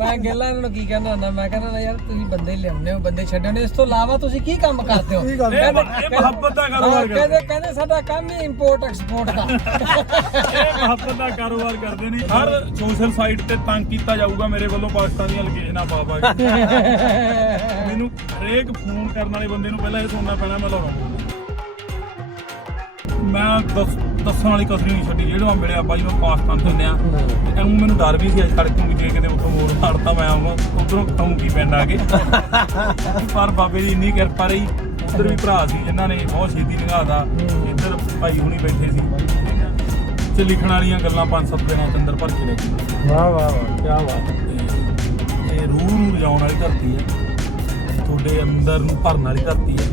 ਮੈਂ ਗੱਲਾਂ ਇਹਨਾਂ ਨੂੰ ਕੀ ਕਹਿਣਾ ਹੁੰਦਾ, ਮੈਂ ਕਹਿੰਦਾ ਯਾਰ ਤੁਸੀਂ ਬੰਦੇ ਲਿਆਉਂਦੇ ਹੋ, ਬੰਦੇ ਛੱਡਣੇ, ਇਸ ਤੋਂ ਇਲਾਵਾ ਤੁਸੀਂ ਕੀ ਕੰਮ ਕਰਦੇ ਹੋ? ਇਹ ਮੁਹੱਬਤ ਦਾ ਕਾਰੋਬਾਰ ਕਹਿੰਦੇ ਸਾਡਾ ਕੰਮ ਹੀ ਇੰਪੋਰਟ ਐਕਸਪੋਰਟ ਦਾ। ਇਹ ਮੁਹੱਬਤ ਦਾ ਕਾਰੋਬਾਰ ਕਰਦੇ ਨੇ। ਹਰ ਸੋਸ਼ਲ ਸਾਈਟ ਤੇ ਤੰਗ ਕੀਤਾ ਜਾਊਗਾ ਮੇਰੇ ਵੱਲੋਂ, ਪਾਕਿਸਤਾਨ ਦੀਆਂ ਲੋਕੇਸ਼ਨਾਂ ਪਾ ਕੇ। ਮੈਨੂੰ ਹਰੇਕ ਫੋਨ ਕਰਨ ਵਾਲੇ ਬੰਦੇ ਨੂੰ ਪਹਿਲਾਂ ਇਹ ਸੁਣਨਾ ਪੈਣਾ ਮੈਂ ਲਾਹੌਰੋਂ ਮੈਂ ਦੱਸਣ ਵਾਲੀ ਕਸਰ ਨਹੀਂ ਛੱਡੀ। ਜਿਹੜਾ ਮਿਲਿਆ ਬਾਈ ਮੈਂ ਪਾਕਿਸਤਾਨ ਤੋਂ ਲਿਆ, ਐਉਂ ਮੈਨੂੰ ਡਰ ਵੀ ਸੀ ਅੱਜ ਸੜਕ ਨੂੰ ਜੇ ਕਿਤੇ ਉੱਥੋਂ ਮੋੜ ਛੱਡਤਾ ਮੈਂ ਆਊਂਗਾ ਉੱਧਰੋਂ ਖਾਊਂਗੀ ਪਿੰਡ ਆ ਕੇ। ਪਰ ਬਾਬੇ ਦੀ ਇੰਨੀ ਕਿਰਪਾ ਰਹੀ, ਉੱਧਰ ਵੀ ਭਰਾ ਸੀ ਜਿਨ੍ਹਾਂ ਨੇ ਬਹੁਤ ਛੇਤੀ ਨਿਗਾਹਦਾ, ਇੱਧਰ ਭਾਈ ਹੁਣੀ ਬੈਠੇ ਸੀ ਤੇ ਲਿਖਣ ਵਾਲੀਆਂ ਗੱਲਾਂ 5-7 ਦਿਨਾਂ ਚ ਅੰਦਰ ਭਰ ਕੇ ਲੈ ਗਏ। ਵਾਹ ਵਾਹ ਵਾਹ, ਕੀ ਬਾਤ। ਇਹ ਰੂਹ ਜਾਣ ਵਾਲੀ ਧਰਤੀ ਹੈ, ਤੁਹਾਡੇ ਅੰਦਰ ਨੂੰ ਭਰਨ ਵਾਲੀ ਧਰਤੀ ਹੈ।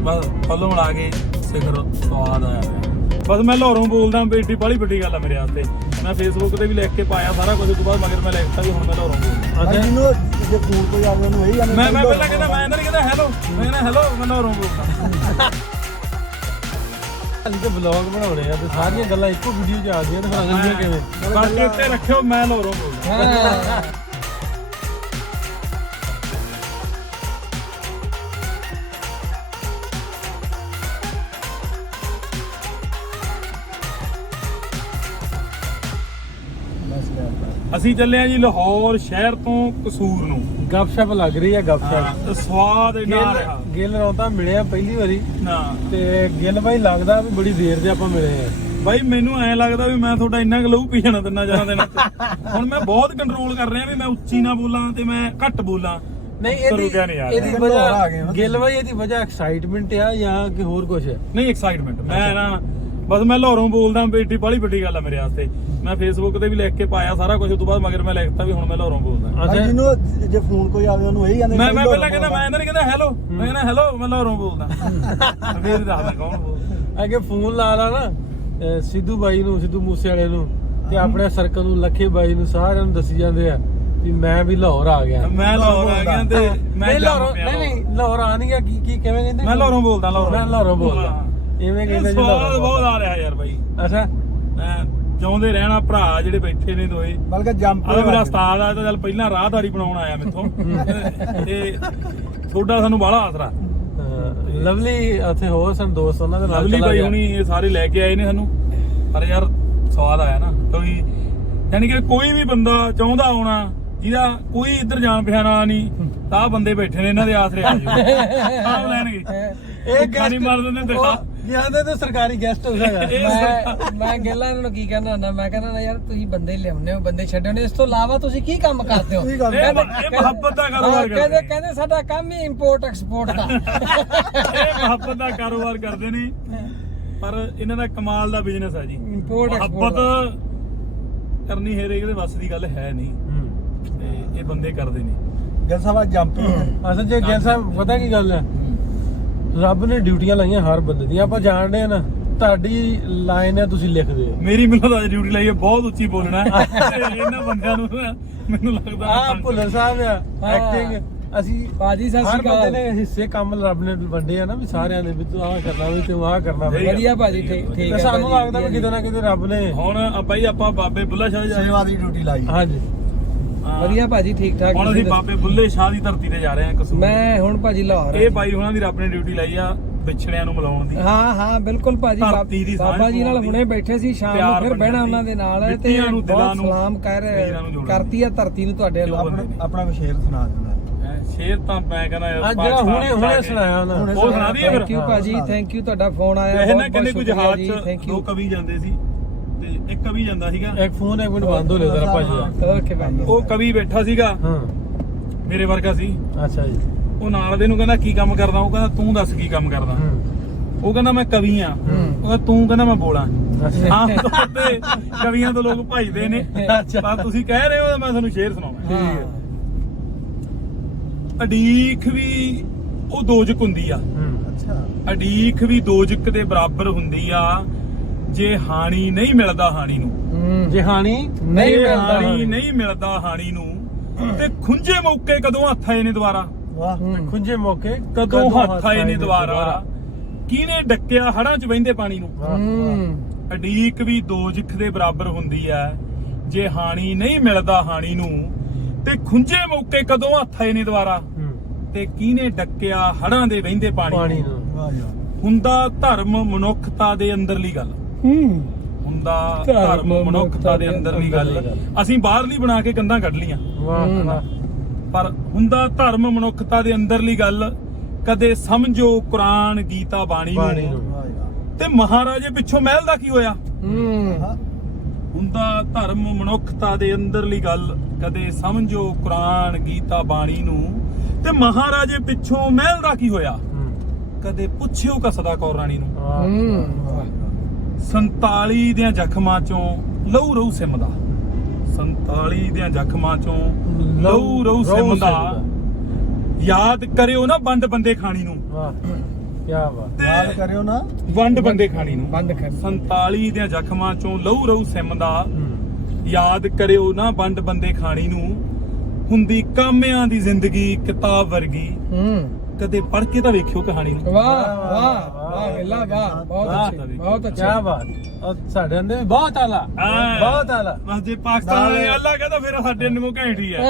ਬਸ ਪੱਲੋਂ ਲਾ ਕੇ ਸਿਖਰ ਸਵਾਦ ਆਇਆ। ਬਸ ਮੈਂ ਲਾਹੌਰੋਂ ਬੋਲਦਾ, ਬੇਟੀ ਬਾਹਲੀ ਵੱਡੀ ਗੱਲ ਆ ਮੇਰੇ ਵਾਸਤੇ। ਮੈਂ ਫੇਸਬੁੱਕ ਤੇ ਵੀ ਲਿਖ ਕੇ ਪਾਇਆ ਸਾਰਾ ਕੁਝ, ਉਸ ਤੋਂ ਬਾਅਦ ਮਗਰ ਮੈਂ ਲਿਖਤਾ ਵੀ ਹੁਣ ਮੈਂ ਲਾਹੌਰੋਂ ਬੋਲਦਾ। ਜੇ ਫੋਨ ਕੋਈ ਆ ਗਿਆ ਉਹਨੂੰ ਇਹੀ ਆਨੇ ਮੈਂ ਪਹਿਲਾਂ ਕਹਿੰਦਾ ਮੈਂ ਇਹਨਾਂ ਨੂੰ ਕਹਿੰਦਾ ਹੈਲੋ, ਮੈਂ ਕਹਿੰਦਾ ਹੈਲੋ ਮੈਂ ਲਾਹੌਰੋਂ ਬੋਲਦਾ। ਅਸੀਂ ਤੇ ਵਲੌਗ ਬਣਾਉਣੇ ਆ ਤੇ ਸਾਰੀਆਂ ਗੱਲਾਂ ਇੱਕੋ ਵੀਡੀਓ 'ਚ ਆ ਗਈਆਂ ਤੇ ਫਿਰ ਅਗਲੀਆਂ ਕਿਵੇਂ? ਬਾਕੀ ਉੱਤੇ ਰੱਖਿਓ ਮੈਂ ਲਾਹੌਰੋਂ ਬੋਲਦਾ। ਅਸੀਂ ਚੱਲੇ ਆ ਜੀ ਲਾਹੌਰ ਸ਼ਹਿਰ ਤੋਂ ਕਸੂਰ ਨੂੰ। ਗੱਪਸ਼ਪ ਲੱਗ ਰਹੀ ਹੈ, ਗੱਪਸ਼ਪ। ਤੇ ਸਵਾਦ ਇੰਨਾ ਰਿਹਾ ਗਿੱਲ ਰੌਂਤਾ ਮਿਲਿਆ ਪਹਿਲੀ ਵਾਰੀ ਨਾ ਤੇ ਗਿੱਲ ਬਾਈ ਲੱਗਦਾ ਵੀ ਬੜੀ ਦੇਰ ਦੇ ਆਪਾਂ ਮਿਲੇ ਆ। ਬਾਈ ਮੈਨੂੰ ਐਂ ਲੱਗਦਾ ਵੀ ਮੈਂ ਤੁਹਾਡਾ ਇੰਨਾ ਕੁ ਲਹੂ ਪੀ ਜਾਣਾ ਤਿੰਨਾਂ ਚਾਰਾਂ ਦਿਨਾਂ ਚ। ਹੁਣ ਮੈਂ ਬਹੁਤ ਕੰਟਰੋਲ ਕਰ ਰਿਹਾ ਵੀ ਮੈਂ ਉੱਚੀ ਨਾ ਬੋਲਾਂ ਤੇ ਮੈਂ ਘੱਟ ਬੋਲਾਂ। ਨਹੀਂ ਇਹਦੀ ਵਜ੍ਹਾ ਗਿੱਲ ਬਾਈ, ਇਹਦੀ ਵਜ੍ਹਾ ਐਕਸਾਈਟਮੈਂਟ ਆ ਜਾਂ ਕਿ ਹੋਰ ਕੁਝ ਹੈ? ਨਹੀਂ ਐਕਸਾਈਟਮੈਂਟ ਮੈਂ ਨਾ ਬਸ ਮੈਂ ਲਾਹੌਰੋਂ ਬੋਲਦਾ, ਬੇਟੀ ਬਾਹਲੀ ਵੱਡੀ ਗੱਲ ਆ ਮੇਰੇ ਵਾਸਤੇ। ਮੈਂ ਫੇਸਬੁੱਕ ਤੇ ਵੀ ਲਿਖ ਕੇ ਪਾਇਆ ਸਾਰਾ ਕੁਝ, ਉਸ ਤੋਂ ਬਾਅਦ ਮਗਰ ਮੈਂ ਲਿਖਤਾ ਵੀ ਹੁਣ ਮੈਂ ਲਾਹੌਰੋਂ ਬੋਲਦਾ। ਜਿਹਨੂੰ ਜੇ ਫੋਨ ਕੋਈ ਆ ਗਿਆ ਉਹਨੂੰ ਇਹੀ ਆਨੇ ਮੈਂ ਪਹਿਲਾਂ ਕਹਿੰਦਾ ਮੈਂ ਇਹਨਾਂ ਨੂੰ ਕਹਿੰਦਾ ਹੈਲੋ, ਮੈਂ ਕਹਿੰਦਾ ਹੈਲੋ ਮੈਂ ਲਾਹੌਰੋਂ ਬੋਲਦਾ। ਫੇਰ ਦੱਸਦਾ ਕੌਣ ਬੋਲਦਾ। ਅੱਗੇ ਫੋਨ ਲਾ ਨਾ ਸਿੱਧੂ ਬਾਈ ਨੂੰ, ਸਿੱਧੂ ਮੂਸੇ ਵਾਲੇ ਨੂੰ ਤੇ ਆਪਣੇ ਸਰਕਲ ਨੂੰ, ਲੱਖੇ ਬਾਈ ਨੂੰ, ਸਾਰਿਆਂ ਨੂੰ ਦੱਸੀ ਜਾਂਦੇ ਆ ਵੀ ਮੈਂ ਵੀ ਲਾਹੌਰ ਆ ਗਿਆ। ਮੈਂ ਲਾਹੌਰ ਆ ਗਿਆ ਤੇ ਮੈਂ ਲਾਹੌਰ ਨਹੀਂ ਲਾਹੌਰ ਆ ਨਹੀਂ ਗਿਆ। ਕੀ ਕਿਵੇਂ ਕਹਿੰਦੇ? ਮੈਂ ਲਾਹੌਰੋਂ ਬੋਲਦਾ। ਮੈਂ ਲਾਹੌਰੋਂ ਬੋਲਦਾ ਇਵੇਂ ਕਹਿੰਦੇ। ਸਵਾਦ ਬਹੁਤ ਆ ਰਿਹਾ ਯਾਰ ਬਾਈ। ਅੱਛਾ ਚਾਹੁੰਦੇ ਰਹਿਣਾ ਭਰਾ ਜਿਹੜੇ ਬੈਠੇ ਨੇ ਦੋਏ। ਬਲਕਿ ਜੰਪ ਮੇਰਾ ਉਸਤਾਦ ਆ ਤਾਂ ਚੱਲ ਪਹਿਲਾਂ ਰਾਹਦਾਰੀ ਬਣਾਉਣ ਆਇਆ ਮੈਥੋਂ ਤੇ ਤੁਹਾਡਾ ਸਾਨੂੰ ਬਾਹਲਾ ਆਸਰਾ। ਲਵਲੀ ਉੱਥੇ ਹੋਰ ਸਨ ਦੋਸਤ, ਉਹਨਾਂ ਦੇ ਨਾਲ ਲਵਲੀ ਬਾਈ ਹੁਣੀ ਇਹ ਸਾਰੇ ਲੈ ਕੇ ਆਏ ਨੇ ਸਾਨੂੰ। ਪਰ ਯਾਰ ਸਵਾਦ ਆਇਆ ਨਾ, ਕਿਉਂਕਿ ਯਾਨੀ ਕਿ ਕੋਈ ਵੀ ਬੰਦਾ ਚਾਹੁੰਦਾ ਆਉਣਾ ਜਿਹਦਾ ਕੋਈ ਇੱਧਰ ਜਾਣ ਪਛਾਣਾ ਨਹੀਂ, ਤਾਂ ਬੰਦੇ ਬੈਠੇ ਨੇ ਇਹਨਾਂ ਦੇ ਆਸਰੇ ਆ ਜਾਓ ਆਪ ਲੈਣਗੇ। ਇਹ ਖਾਣੀ ਮਾਰ ਦਿੰਦੇ ਦਿਖਾ ਜਾਂਦੇ ਤੇ ਸਰਕਾਰੀ ਗੈਸਟ ਹਾਊਸ ਹੈਗਾ। ਮੈਂ ਗੱਲਾਂ ਇਹਨਾਂ ਨੂੰ ਕੀ ਕਹਿਣਾ ਹੁੰਦਾ, ਮੈਂ ਕਹਿੰਦਾ ਯਾਰ ਤੁਸੀਂ ਬੰਦੇ ਲਿਆਉਂਦੇ ਹੋ, ਬੰਦੇ ਛੱਡਣੇ, ਇਸ ਤੋਂ ਇਲਾਵਾ ਤੁਸੀਂ ਕੀ ਕੰਮ ਕਰਦੇ ਹੋ? ਇਹ ਮੁਹੱਬਤ ਦਾ ਕਾਰੋਬਾਰ ਕਰਦੇ। ਕਹਿੰਦੇ ਸਾਡਾ ਕੰਮ ਹੀ ਇੰਪੋਰਟ ਐਕਸਪੋਰਟ ਦਾ। ਇਹ ਮੁਹੱਬਤ ਦਾ ਕਾਰੋਬਾਰ ਕਰਦੇ ਨੇ, ਪਰ ਇਹਨਾਂ ਦਾ ਕਮਾਲ ਦਾ ਬਿਜ਼ਨਸ ਹੈ ਜੀ। ਮੁਹੱਬਤ ਕਰਨੀ ਹਰੇਕ ਦੇ ਵੱਸ ਦੀ ਗੱਲ ਹੈ ਨਹੀਂ, ਤੇ ਇਹ ਬੰਦੇ ਕਰਦੇ ਨੇ। ਗਿੱਲ ਸਾਹਿਬ ਜੰਪ ਅਸਲ ਜੇ ਗਿੱਲ ਸਾਹਿਬ ਪਤਾ ਕੀ ਗੱਲ ਹੈ, ਰੱਬ ਨੇ ਡਿਊਟੀਆਂ ਲਾਈਆਂ ਹਰ ਬੰਦੇ ਦੀਆਂ। ਆਪਾਂ ਜਾਣਦੇ ਆ ਨਾ, ਤੁਹਾਡੀ ਲਾਈਨ ਹੈ, ਤੁਸੀਂ ਲਿਖਦੇ ਹੋ। ਮੇਰੀ ਮੈਨੂੰ ਤਾਂ ਡਿਊਟੀ ਲਾਈ ਹੈ ਬਹੁਤ ਉੱਚੀ ਬੋਲਣਾ। ਇਹਨਾਂ ਬੰਦਿਆਂ ਨੂੰ ਮੈਨੂੰ ਲੱਗਦਾ ਆ ਭੁੱਲਰ ਸਾਹਿਬ ਆ ਐਕਟਿੰਗ। ਅਸੀਂ ਬਾਜੀ ਸਤਿ ਸ਼੍ਰੀ ਅਕਾਲ। ਬੰਦੇ ਨੇ ਹਿੱਸੇ ਕੰਮ ਰੱਬ ਨੇ ਵੰਡੇ ਆ ਨਾ, ਵੀ ਸਾਰਿਆਂ ਨੇ ਵੀ ਤੂੰ ਆਹ ਕਰਨਾ, ਵੀ ਤੂੰ ਆਹ ਕਰਨਾ। ਵਧੀਆ ਭਾਜੀ, ਠੀਕ ਤੇ ਹੈ। ਸਾਨੂੰ ਲੱਗਦਾ ਵੀ ਕਿਤੇ ਨਾ ਕਿਤੇ ਰੱਬ ਨੇ ਹੁਣ ਬਾਈ ਆਪਾਂ ਬਾਬੇ ਬੁੱਲਾ ਸ਼ਾਹ ਜੀ ਸੇਵਾ ਦੀ ਡਿਊਟੀ ਲਾਈ। ਹਾਂਜੀ ਵਧੀਆ ਭਾਜੀ, ਠੀਕ ਠਾਕ। ਹੁਣ ਅਸੀਂ ਬਾਬੇ ਬੁੱਲੇ ਸ਼ਾਹ ਦੀ ਧਰਤੀ ਤੇ ਜਾ ਰਹੇ ਹਾਂ ਕਸੂਰ। ਮੈਂ ਹੁਣ ਭਾਜੀ ਲਾਹੌਰ। ਇਹ ਬਾਈ ਉਹਨਾਂ ਦੀ ਰੱਬ ਨੇ ਡਿਊਟੀ ਲਾਈ ਆ ਵਿਛੜਿਆਂ ਨੂੰ ਮਿਲਾਉਣ ਦੀ। ਹਾਂ ਬਿਲਕੁਲ ਭਾਜੀ। ਧਰਤੀ ਦੀ ਸਾਂਝ ਬਾਬਾ ਜੀ ਨਾਲ ਪਾਉਣ ਦੀ। ਹੁਣੇ ਬੈਠੇ ਸੀ, ਸ਼ਾਮ ਨੂੰ ਫਿਰ ਬਹਿਣਾ ਉਹਨਾਂ ਦੇ ਨਾਲ ਤੇ ਮਿੱਟੀਆਂ ਨੂੰ, ਦਿਲਾਂ ਬਹੁਤ ਨੂੰ, ਸਲਾਮ ਕਰਤੀ ਆ ਧਰਤੀ ਨੂੰ ਤੁਹਾਡੇ ਵੱਲੋਂ। ਆਪਣਾ ਕੋਈ ਸ਼ੇਰ ਸੁਣਾ ਦਿੰਦਾ। ਸ਼ੇਰ ਤਾਂ ਮੈਂ ਕਹਿੰਦਾ ਯਾਰ ਜਿਹੜਾ ਹੁਣੇ ਸੁਣਾਇਆ ਉਹਨਾਂ ਉਹ ਸੁਣਾ ਦਈਏ ਫਿਰ। ਥੈਂਕ ਯੂ ਭਾਜੀ, ਥੈਂਕ ਯੂ, ਤੁਹਾਡਾ ਫੋਨ ਆਇਆ। ਇਹ ਨਾ ਕਹਿੰਦੇ ਕੁਝ ਜਹਾਜ਼ ਜੀ, ਚ ਥੈਂਕ ਦੋ ਯੂ। ਕਵੀ ਜਾਂਦੇ ਸੀ ਤੇ ਇੱਕ ਕਵੀ ਜਾਂਦਾ ਸੀਗਾ। ਇੱਕ ਫੋਨ ਇੱਕ ਮਿੰਟ ਬੰਦ ਹੋ ਲਿਆ ਜ਼ਰਾ ਭਾਜੀ। ਓਕੇ ਭਾਜੀ। ਉਹ ਕਵੀ ਬੈਠਾ ਸੀਗਾ, ਹਾਂ ਮੇਰੇ ਵਰਗਾ ਸੀ। ਅੱਛਾ ਜੀ। ਉਹ ਨਾਲ ਦੇ ਨੂੰ ਕਹਿੰਦਾ ਕੀ ਕੰਮ ਕਰਦਾ? ਉਹ ਕਹਿੰਦਾ ਤੂੰ ਦੱਸ ਕੀ ਕੰਮ ਕਰਦਾ? ਉਹ ਕਹਿੰਦਾ ਮੈਂ ਕਵੀ ਆ। ਉਹ ਕਹਿੰਦਾ ਤੂੰ? ਕਹਿੰਦਾ ਮੈਂ ਬੋਲਾਂ। ਆਮ ਤੌਰ ਤੇ ਕਵੀਆਂ ਤੋਂ ਲੋਕ ਭਜਦੇ ਨੇ, ਪਰ ਤੁਸੀਂ ਕਹਿ ਰਹੇ ਹੋ ਤਾਂ ਮੈਂ ਤੁਹਾਨੂੰ ਸ਼ੇਰ ਸੁਣਾਉਣਾ। ਠੀਕ ਹੈ। ਅਡੀਖ ਵੀ ਉਹ ਦੋਜਕ ਹੁੰਦੀ ਆ। ਅੱਛਾ। ਅਡੀਖ ਵੀ ਦੋਜਕ ਦੇ ਬਰਾਬਰ ਹੁੰਦੀ ਆ, ਜੇ ਹਾਣੀ ਨਹੀਂ ਮਿਲਦਾ ਹਾਣੀ ਨੂੰ। ਜੇ ਹਾਣੀ ਨਹੀਂ ਮਿਲਦਾ ਹਾਣੀ ਨਹੀਂ ਮਿਲਦਾ ਹਾਣੀ ਨੂੰ, ਤੇ ਖੁੰਝੇ ਮੌਕੇ ਕਦੋਂ ਹੱਥ ਆਏ ਨੇ ਦੁਬਾਰਾ? ਵਾਹ। ਖੁੰਝੇ ਮੌਕੇ ਕਦੋਂ ਹੱਥ ਆਏ ਨੇ ਦੁਬਾਰਾ? ਕਿਹਨੇ ਡੱਕਿਆ ਹੜਾਂ 'ਚ ਵਹਿੰਦੇ ਪਾਣੀ ਨੂੰ? ਅਡੀਕ ਵੀ ਦੋਜਖ ਦੇ ਬਰਾਬਰ ਹੁੰਦੀ ਹੈ, ਜੇ ਹਾਣੀ ਨਹੀਂ ਮਿਲਦਾ ਹਾਣੀ ਨੂੰ, ਤੇ ਖੁੰਝੇ ਮੌਕੇ ਕਦੋਂ ਹੱਥ ਆਏ ਨੇ ਦੁਬਾਰਾ ਤੇ ਕਿਹਨੇ ਡੱਕਿਆ ਹੜਾਂ ਦੇ ਵਹਿੰਦੇ ਪਾਣੀ ਪਾਣੀ ਨੂੰ ਵਾਹ ਯਾਰ ਹੁੰਦਾ ਧਰਮ ਮਨੁੱਖਤਾ ਦੇ ਅੰਦਰਲੀ ਗੱਲ ਹੁੰਦਾ ਧਰਮ ਮਨੁੱਖਤਾ ਦੇ ਅੰਦਰਲੀ ਗੱਲ ਅਸੀਂ ਬਾਹਰਲੀ ਬਣਾ ਕੇ ਕੰਧਾਂ ਕੱਢ ਲੀਆਂ ਵਾਹ ਵਾਹ ਪਰ ਹੁੰਦਾ ਧਰਮ ਮਨੁੱਖਤਾ ਦੇ ਅੰਦਰਲੀ ਗੱਲ ਕਦੇ ਸਮਝੋ ਕੁਰਾਨ ਗੀਤਾ ਬਾਣੀ ਬਾਣੀ ਨੂੰ ਨੂੰ ਵਾਹ ਯਾਰ ਤੇ ਮਹਾਰਾਜੇ ਪਿੱਛੋਂ ਮਹਿਲ ਦਾ ਕੀ ਹੋਇਆ ਹਾਂ ਹੁੰਦਾ ਧਰਮ ਮਨੁੱਖਤਾ ਦੇ ਅੰਦਰਲੀ ਗੱਲ ਕਦੇ ਸਮਝੋ ਕੁਰਾਨ ਗੀਤਾ ਬਾਣੀ ਨੂੰ ਤੇ ਮਹਾਰਾਜੇ ਪਿੱਛੋਂ ਮਹਿਲ ਦਾ ਕੀ ਹੋਇਆ ਕਦੇ ਪੁੱਛਿਓ ਕਸਦਾ ਕੌਰ ਰਾਣੀ ਨੂੰ 47 ਦੀਆਂ ਜ਼ਖਮਾਂ ਚੋਂ ਲਹੂ ਰਹੂ ਸਿਮਦਾ 47 ਦੀਆਂ ਜ਼ਖਮਾਂ ਚੋਂ ਲਹੂ ਰਹੂ ਸਿਮਦਾ ਯਾਦ ਕਰਿਓ ਨਾ ਵੰਡ ਬੰਦੇ ਖਾਣੀ ਨੂੰ ਵਾਹ ਕੀ ਬਾਤ ਯਾਦ ਤੇ ਕਰਿਓ ਨਾ ਵੰਡ ਬੰਦੇ ਖਾਣੀ ਨੂੰ ਬੰਦ ਕਰ 47 ਦੀਆਂ ਜ਼ਖਮਾਂ ਚੋਂ ਲਹੂ ਰਹੂ ਸਿਮਦਾ ਯਾਦ ਕਰਿਓ ਨਾ ਵੰਡ ਬੰਦੇ ਖਾਣੀ ਨੂੰ ਹੁੰਦੀ ਕਾਮਿਆਂ ਦੀ ਜ਼ਿੰਦਗੀ ਕਿਤਾਬ ਵਰਗੀ ਕਦੇ ਪੜ੍ਹ ਕੇ ਤਾਂ ਵੇਖਿਓ ਕਹਾਣੀ ਨੂੰ ਵਾਹ ਵਾਹ ਵਾਹ ਵੇਲਾ ਵਾਹ ਬਹੁਤ ਅੱਛੇ ਬਹੁਤ ਅੱਛੇ ਕੀ ਬਾਤ ਔਰ ਸਾਡੇ ਅੰਦਰ ਵੀ ਬਹੁਤ ਆਲਾ ਬਹੁਤ ਆਲਾ ਬਸ ਜੇ ਪਾਕਿਸਤਾਨ ਨੇ ਅੱਲਾ ਕਹਿੰਦਾ ਫਿਰ ਸਾਡੇ ਨੂੰ ਘੈਂਟ ਹੀ ਆ